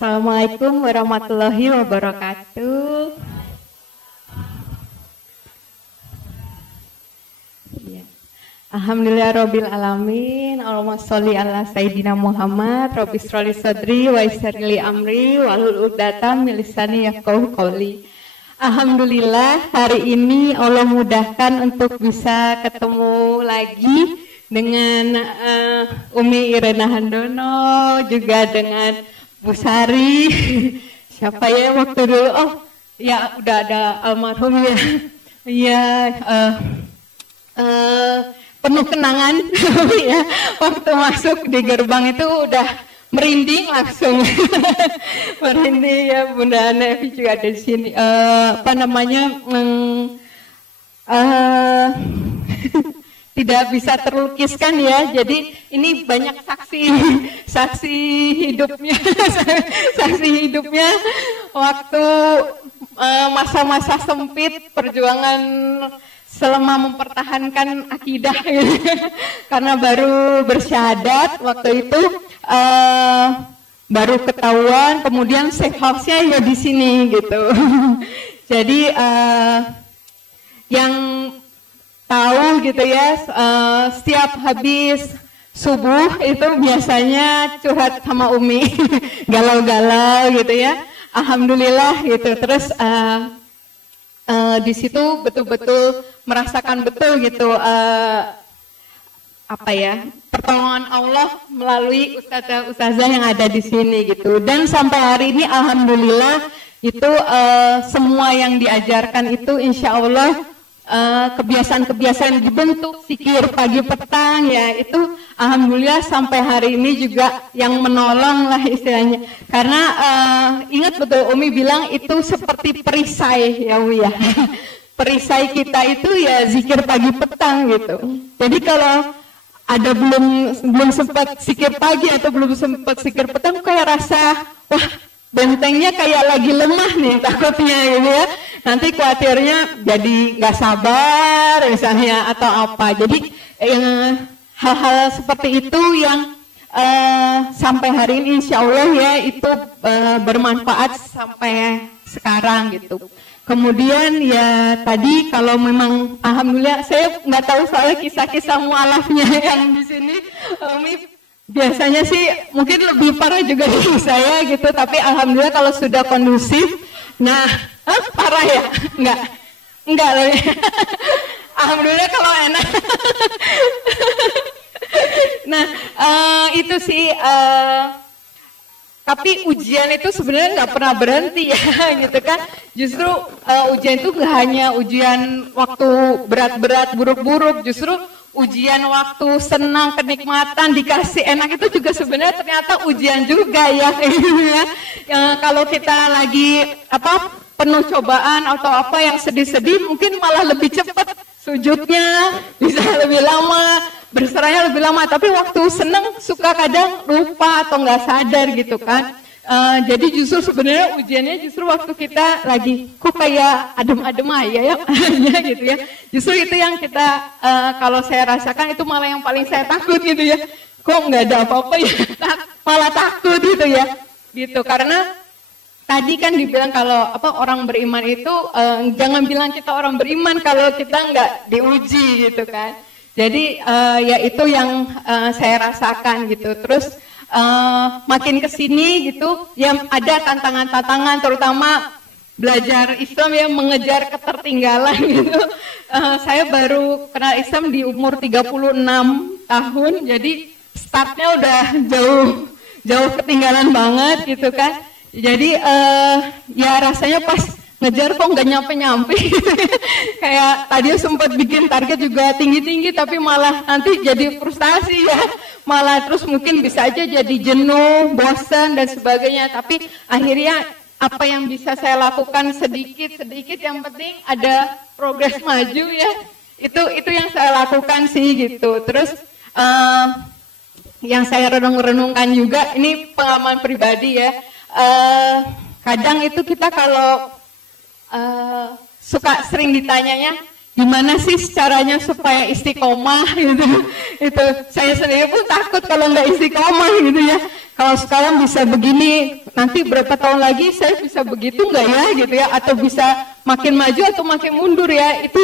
Assalamualaikum warahmatullahi wabarakatuh. Ya. Alhamdulillahirabbil alamin. Allahumma sholli ala sayyidina Muhammad. Rabbi shrahli sadri wa yassir li amri wahlul 'uqdatam min lisani yafqahu qawli. Alhamdulillah hari ini Allah mudahkan untuk bisa ketemu lagi dengan Umi Irena Handono, juga dengan Bu Sari. Siapa ya waktu dulu? Oh ya, udah ada almarhum ya. Iya, penuh kenangan. Ya, waktu masuk di gerbang itu udah merinding langsung. Merinding ya. Bunda Nevi juga ada di sini. Tidak bisa terlukiskan ya. Jadi ini banyak saksi hidupnya, saksi hidupnya waktu masa-masa sempit perjuangan selama mempertahankan akidah. Karena baru bersyahadat waktu itu, baru ketahuan, kemudian safe house-nya ya di sini gitu. Jadi yang tahu gitu ya, setiap habis subuh itu biasanya curhat sama Umi, galau-galau gitu ya. Alhamdulillah gitu. Terus di situ betul-betul merasakan betul gitu pertolongan Allah melalui ustazah yang ada di sini gitu. Dan sampai hari ini alhamdulillah itu semua yang diajarkan itu insya Allah kebiasaan-kebiasaan dibentuk, zikir pagi petang ya, itu alhamdulillah sampai hari ini juga yang menolong lah istilahnya. Karena ingat betul Umi bilang itu seperti perisai ya Bu ya. Perisai kita itu ya zikir pagi petang gitu. Jadi kalau ada belum sempat zikir pagi atau belum sempat zikir petang, kayak rasa wah bentengnya kayak lagi lemah nih takutnya gitu ya. Nanti khawatirnya jadi nggak sabar misalnya atau apa. Jadi hal-hal seperti itu yang sampai hari ini insya Allah ya itu bermanfaat sampai sekarang gitu. Kemudian ya tadi kalau memang alhamdulillah saya nggak tahu soal kisah-kisah mualafnya yang di sini Umi biasanya sih mungkin lebih parah juga dari saya gitu, tapi alhamdulillah kalau sudah kondusif, nah parah ya? Enggak loh. Alhamdulillah kalau enak. Nah itu sih, tapi ujian itu sebenarnya nggak pernah berhenti ya gitu kan. Justru ujian itu nggak hanya ujian waktu berat-berat, buruk-buruk, justru ujian waktu senang, kenikmatan, dikasih enak itu juga sebenarnya ternyata ujian juga ya. Kalau kita lagi penuh cobaan atau apa yang sedih-sedih, mungkin malah lebih cepat sujudnya, bisa lebih lama, berserahnya lebih lama. Tapi waktu senang suka kadang lupa atau nggak sadar gitu kan. Jadi justru sebenarnya ujiannya justru waktu kita lagi kok kayak adem-adem aja ya gitu ya. Justru itu yang kita kalau saya rasakan itu malah yang paling saya takut gitu ya. Kok nggak ada apa-apa ya, malah takut gitu ya. Gitu karena tadi kan dibilang kalau orang beriman itu jangan bilang kita orang beriman kalau kita nggak diuji gitu kan. Jadi ya itu yang saya rasakan gitu. Terus makin kesini gitu, yang ada tantangan-tantangan, terutama belajar Islam ya, mengejar ketertinggalan gitu. Saya baru kenal Islam di umur 36 tahun, jadi startnya udah jauh ketinggalan banget gitu kan. Jadi ya rasanya pas ngejar kok nggak nyampe-nyampe. Kayak tadi sempat bikin target juga tinggi-tinggi tapi malah nanti jadi frustasi ya. Malah terus mungkin bisa aja jadi jenuh, bosan dan sebagainya. Tapi akhirnya apa yang bisa saya lakukan sedikit-sedikit, yang penting ada progres maju ya. Itu yang saya lakukan sih gitu. Terus yang saya renung-renungkan juga, ini pengalaman pribadi ya. Kadang itu kita kalau suka sering ditanyanya gimana sih caranya supaya istiqomah gitu. Itu saya sendiri pun takut kalau nggak istiqomah gitu ya. Kalau sekarang bisa begini, nanti berapa tahun lagi saya bisa begitu nggak ya gitu ya, atau bisa makin maju atau makin mundur ya, itu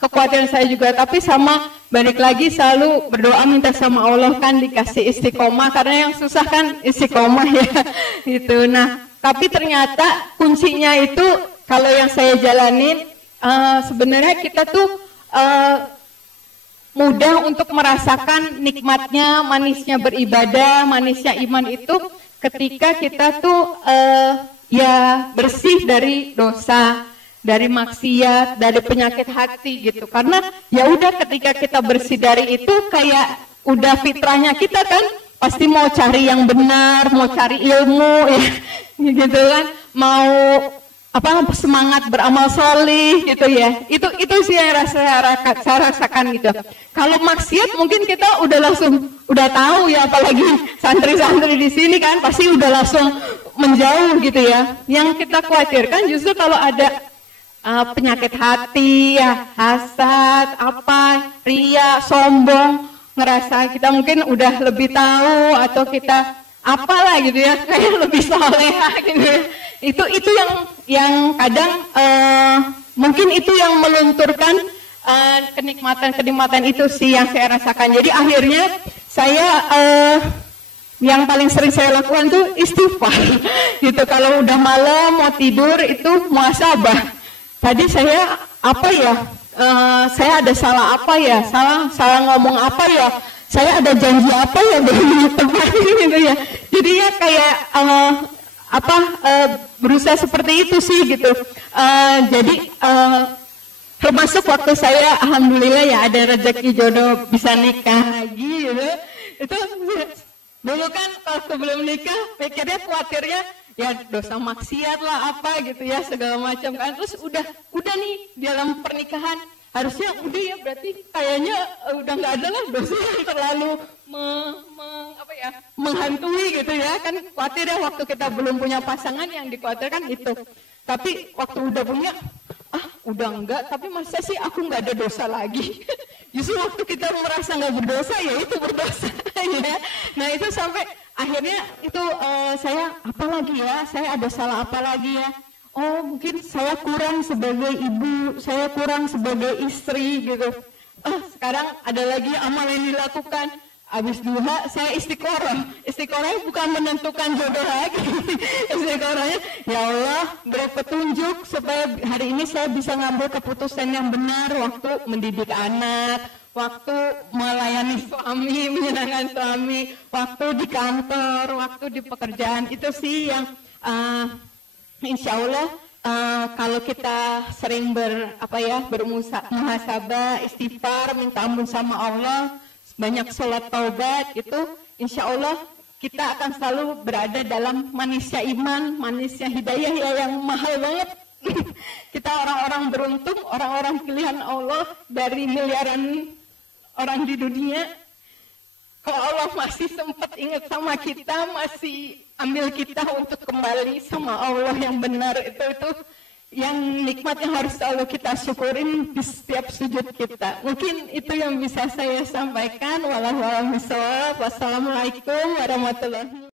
kekhawatiran saya juga. Tapi sama balik lagi selalu berdoa minta sama Allah kan dikasih istiqomah, karena yang susah kan istiqomah ya gitu. Nah tapi ternyata kuncinya itu kalau yang saya jalanin sebenarnya kita tuh mudah untuk merasakan nikmatnya, manisnya beribadah, manisnya iman itu ketika kita tuh ya bersih dari dosa, dari maksiat, dari penyakit hati gitu. Karena ya udah ketika kita bersih dari itu kayak udah fitrahnya kita kan pasti mau cari yang benar, mau cari ilmu ya gitu kan, mau semangat beramal solih gitu ya. Itu sih yang saya rasakan gitu. Kalau maksiat mungkin kita udah tahu ya, apalagi santri-santri di sini kan pasti udah langsung menjauh gitu ya. Yang kita khawatirkan justru kalau ada penyakit hati ya, hasad, ria, sombong, ngerasa kita mungkin udah lebih tahu atau kita apalah gitu ya, kayak lebih soleha gitu ya. Itu yang kadang mungkin itu yang melunturkan kenikmatan itu sih yang saya rasakan. Jadi akhirnya saya yang paling sering saya lakukan tuh istighfar gitu. Kalau udah malam mau tidur itu muhasabah. Tadi saya saya ada salah apa ya, salah ngomong apa ya, saya ada janji apa ya belum ditepati gitu ya. Jadi ya kayak berusaha seperti itu sih gitu. Jadi termasuk waktu saya alhamdulillah ya ada rezeki jodoh bisa nikah lagi gitu. Itu dulu kan waktu belum nikah pikirnya khawatirnya ya dosa maksiat lah apa gitu ya segala macam kan. Terus udah nih dalam pernikahan harusnya udah ya, berarti kayaknya udah nggak ada lah dosa yang terlalu menghantui gitu ya kan. Khawatir ya waktu kita belum punya pasangan yang dikhawatirkan itu. Tapi waktu udah punya udah enggak, tapi masa sih aku nggak ada dosa lagi. Justru waktu kita merasa nggak berdosa ya itu berdosa ya. Nah itu sampai akhirnya itu saya saya ada salah apa lagi ya. Oh mungkin saya kurang sebagai ibu, saya kurang sebagai istri gitu. Sekarang ada lagi amal yang dilakukan. Habis duha saya istiqoroh. Istiqorohnya bukan menentukan jodoh lagi. Istiqorohnya ya Allah beri petunjuk supaya hari ini saya bisa ngambil keputusan yang benar waktu mendidik anak, waktu melayani suami, menyenangkan suami, waktu di kantor, waktu di pekerjaan. Itu sih yang insya Allah kalau kita sering bermuhasabah, istighfar, minta ampun sama Allah, banyak sholat taubat, itu insya Allah kita akan selalu berada dalam manisnya iman, manisnya hidayah ya, yang mahal banget. Kita orang-orang beruntung, orang-orang pilihan Allah dari miliaran orang di dunia. Kalau Allah masih sempat ingat sama kita, masih ambil kita untuk kembali sama Allah yang benar, itu yang nikmat yang harus selalu kita syukurin di setiap sujud kita. Mungkin itu yang bisa saya sampaikan. Wassalamualaikum warahmatullahi wabarakatuh.